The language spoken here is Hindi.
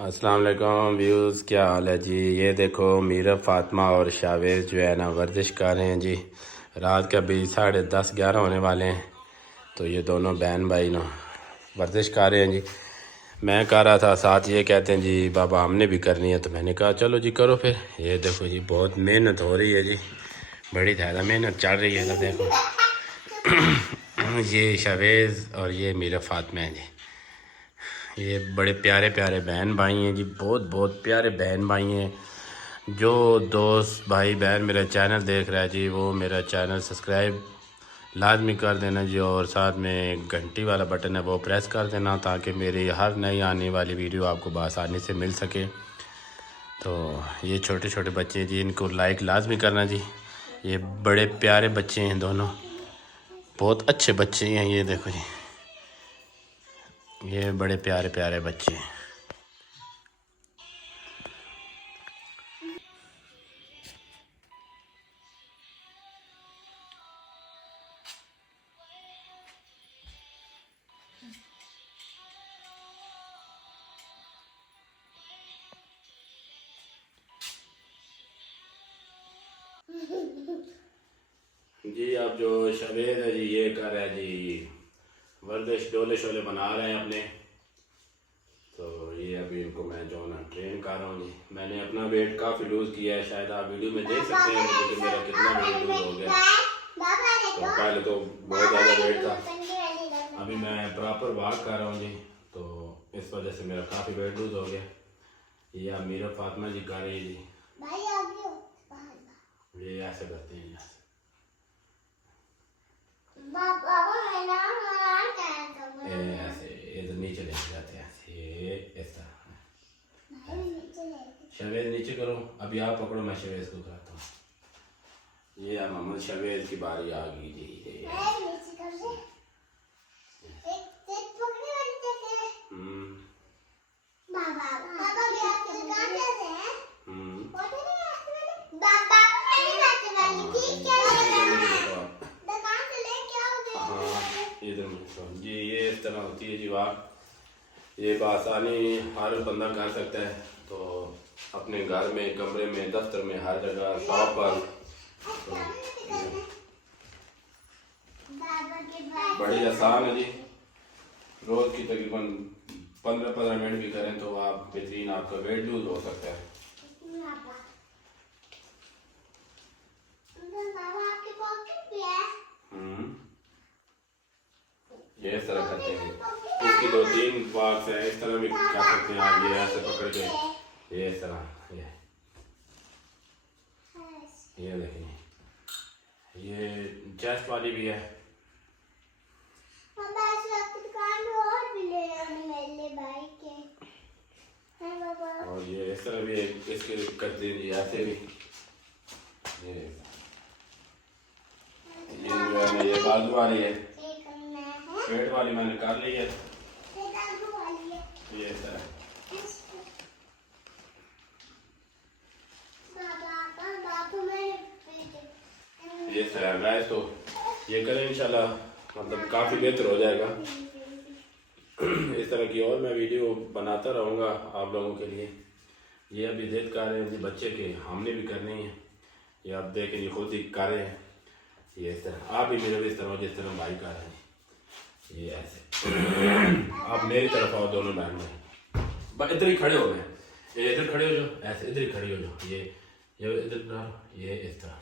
अस्सलाम वालेकुम व्यूज़, क्या हाल है जी। ये देखो मीरा फातिमा और शावेज़ जो है ना वर्जिश कर रहे हैं जी। रात के अभी 10:30-11 होने वाले हैं। तो ये दोनों बहन भाई ना वर्जिश कर रहे हैं जी। मैं कर रहा था, साथ ये कहते हैं जी बाबा हमने भी करनी है। तो मैंने कहा चलो जी करो फिर। ये देखो जी बहुत मेहनत हो रही है जी, बड़ी ज़्यादा मेहनत चल रही है। तो देखो ये शावेज़ और ये मीरा फातिमा है जी। ये बड़े प्यारे प्यारे बहन भाई हैं जी, बहुत बहुत प्यारे बहन भाई हैं। जो दोस्त भाई बहन मेरा चैनल देख रहा है जी, वो मेरा चैनल सब्सक्राइब लाजमी कर देना जी, और साथ में घंटी वाला बटन है वो प्रेस कर देना, ताकि मेरी हर नई आने वाली वीडियो आपको बआसानी से मिल सके। तो ये छोटे छोटे बच्चे हैं जी, इनको लाइक लाजमी करना जी। ये बड़े प्यारे बच्चे हैं दोनों, बहुत अच्छे बच्चे हैं। ये देखो जी, ये बड़े प्यारे प्यारे बच्चे हैं। जी अब जो शवेद है जी, ये कर रहा है जी वर्जिश, डोले शोले बना रहे हैं अपने। तो ये अभी इनको मैं जो ना ट्रेन कर रहा हूँ जी। मैंने अपना वेट काफ़ी लूज़ किया है, शायद आप वीडियो में देख सकते हैं कि मेरा कितना वेट लूज़ हो गया। तो पहले तो बहुत ज़्यादा वेट था, अभी मैं प्रॉपर वॉक कर रहा हूँ जी, तो इस वजह से मेरा काफ़ी वेट लूज़ हो गया। ये अब मीरा फातिमा जी कर रही है जी, ये ऐसे करते हैं यहाँ से। ऐसे इधर नीचे लेके जाते हैं, ऐसे इस तरह। शवेज नीचे करो, अभी आप पकड़ो, मैं शवेज को कराता हूँ। ये मोहम्मद शवेज की बारी आ गई जी। जी ये इस तरह होती है जी वाह। ये बआसानी हर बंदा कर सकता है। तो अपने घर में, कमरे में, दफ्तर में, हर जगह, शॉप पर। तो बड़ी आसान है जी। रोज़ की तकरीबन 15-15 मिनट भी करें तो आप बेहतरीन आपका वेट लूज हो सकता है। ये इस तरह करते हैं। इसकी 2-3 पार्ट्स हैं, इस तरह भी कर सकते हैं आप। ये ऐसे पकड़ के, ये इस तरह, ये देखिए, ये चेस्ट वाली भी है। और ये इस तरह भी है, इसके करते हैं ऐसे भी। ये जो है ना, ये बाजू वाली है, पेट वाली मैंने कर ली है। ये इस तरह ये तरह गैस, तो ये करें इंशाल्लाह, मतलब काफ़ी बेहतर हो जाएगा। इस तरह की और मैं वीडियो बनाता रहूँगा आप लोगों के लिए। ये अभी जिद कर रहे हैं जी बच्चे के, हमने भी करनी है। ये आप देखें, ये खुद ही कर रहे हैं। ये इस तरह आप भी मेरे इस तरह, जिस तरह भाई कर रहे हैं, ये ऐसे। आप मेरी तरफ आओ दोनों बहन में, बस इधर ही खड़े हो गए। ये इधर खड़े हो जाओ, ऐसे इधर ही खड़ी हो जाओ। ये इधर, ये इस तरह।